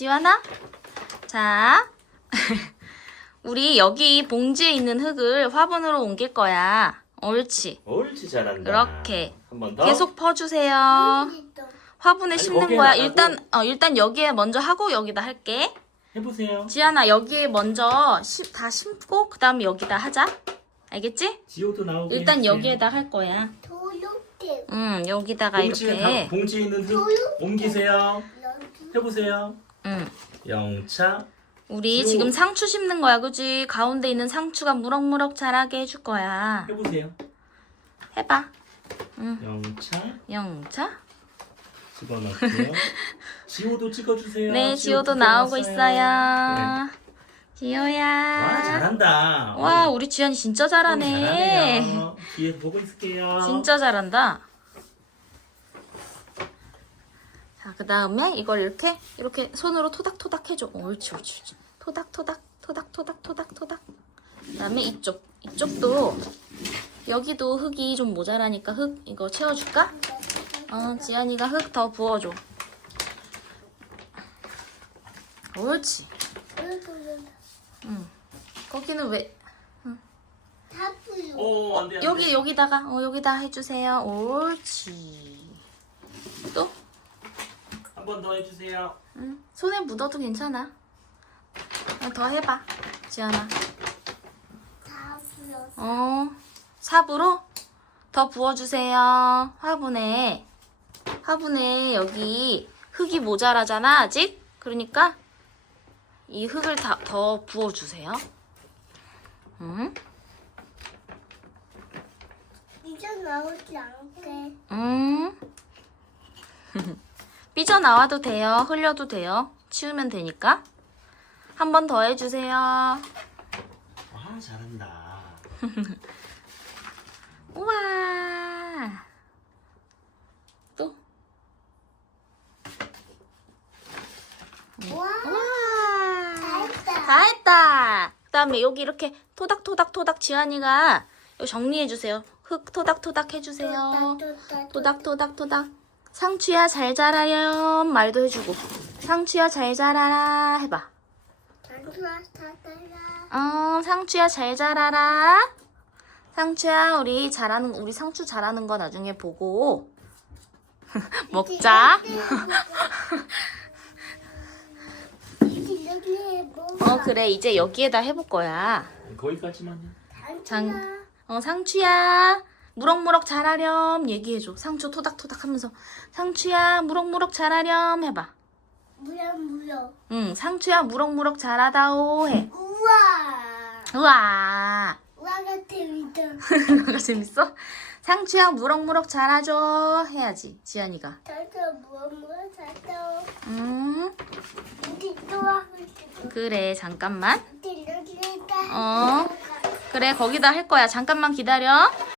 지완아? 자, 우리 여기 봉지에 있는 흙을 화분으로 옮길 거야. 옳지. 옳지, 잘한다. 이렇게. 한 번 더. 계속 퍼주세요. 화분에 아니, 심는 거기에 거야. 나가고. 일단 여기에 먼저 하고 여기다 할게. 해보세요. 지안아, 여기에 먼저 다 심고 그 다음에 여기다 하자. 알겠지? 지호도 나오게 일단 해주세요. 여기에다 할 거야. 도둑들 여기다가 이렇게. 봉지에 있는 흙 옮기세요. 해보세요. 영차. 우리 지호. 지금 상추 심는 거야, 그지? 가운데 있는 상추가 무럭무럭 자라게 해줄 거야. 해보세요. 해봐. 영차. 영차? 집어넣고요. 지호도 찍어주세요. 네, 지호도 드디어 나오고 왔어요. 있어요. 네. 지호야. 와, 잘한다. 와, 우리 지안이 진짜 잘하네. 잘하네요. 뒤에 보고 있을게요. 진짜 잘한다. 자, 그 다음에 이걸 이렇게 손으로 토닥토닥 해줘. 옳지, 옳지, 옳지. 토닥토닥, 토닥토닥, 토닥토닥. 그 다음에 이쪽도, 여기도 흙이 좀 모자라니까 흙 이거 채워줄까? 지안이가 흙 더 부어줘. 옳지. 거기는 왜? 다 뿌려. 오, 안 돼, 안 돼. 여기다 해주세요. 옳지. 또? 한 번 더 해주세요. 손에 묻어도 괜찮아. 더 해봐, 지안아. 다 뿌려. 삽으로 더 부어주세요. 화분에 여기 흙이 모자라잖아, 아직? 그러니까 이 흙을 더 부어주세요. 이제 나오지 않게. 삐져나와도 돼요. 흘려도 돼요. 치우면 되니까. 한 번 더 해주세요. 와, 잘한다. 우와. 또. 와, 우와. 잘했다. 다 했다. 그 다음에 여기 이렇게 토닥토닥토닥 지안이가 여기 정리해주세요. 흙 토닥토닥 해주세요. 토닥토닥토닥. 상추야 잘 자라렴 말도 해주고. 상추야 잘 자라라 해봐. 상추야 잘 자라라. 상추야 우리 상추 자라는 거 나중에 보고 먹자. 그래 이제 여기에다 해볼 거야. 거기까지만요. 상추야 무럭무럭 자라렴 얘기해줘. 상추 토닥토닥 하면서 상추야 무럭무럭 자라렴 해봐. 물어. 상추야 무럭무럭 자라다오 해. 우와. 우와. 우와가 재밌다. 이거 재밌어? 상추야 무럭무럭 자라줘 해야지 지안이가. 잘도 무엇 잘도. 우리 또 하고 싶어. 그래 잠깐만. 들려주니까. 그래 거기다 할 거야. 잠깐만 기다려.